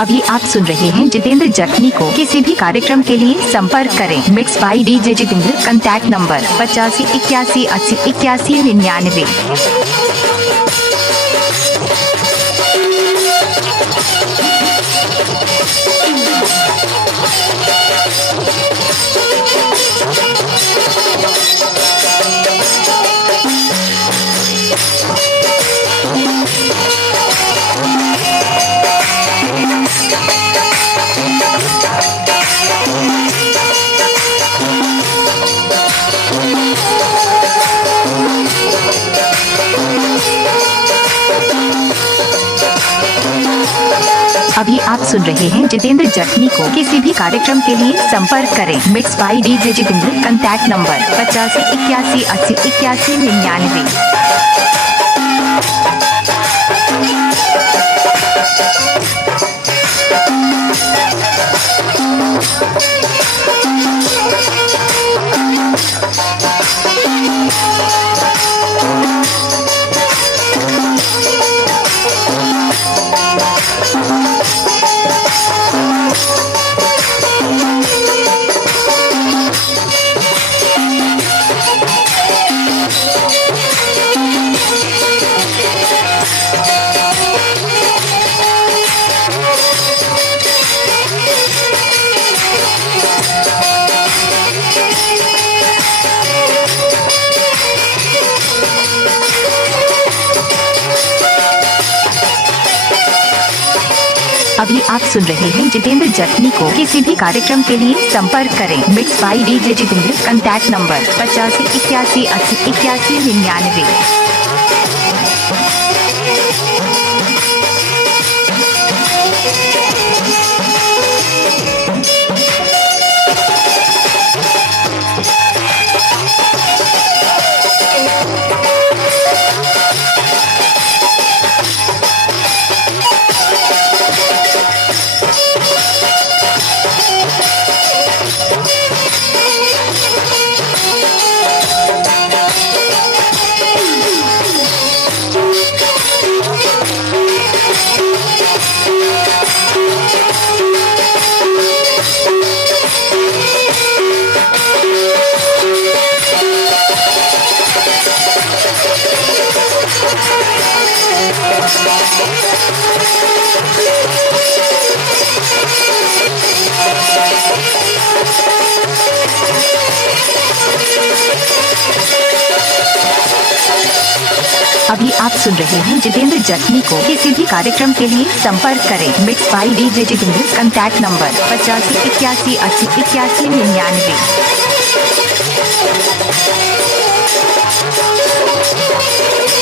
अभी आप सुन रहे हैं जितेंद्र जखमी को। किसी भी कार्यक्रम के लिए संपर्क करें। Mix by DJ Jitendra. Contact number 8581808199। अभी आप सुन रहे हैं जितेंद्र जखमी को। किसी भी कार्यक्रम के लिए संपर्क करें। Mix by DJ Jitendra. Contact number 8581808199। अभी आप सुन रहे हैं जितेंद्र जखमी को। किसी भी कार्यक्रम के लिए संपर्क करें। Mix by DJ Jitendra. Contact number 8581808199। अभी आप सुन रहे हैं जितेंद्र जखमी को। किसी भी कार्यक्रम के लिए संपर्क करें। Mix by DJ Jitendra. Contact number 8581808199।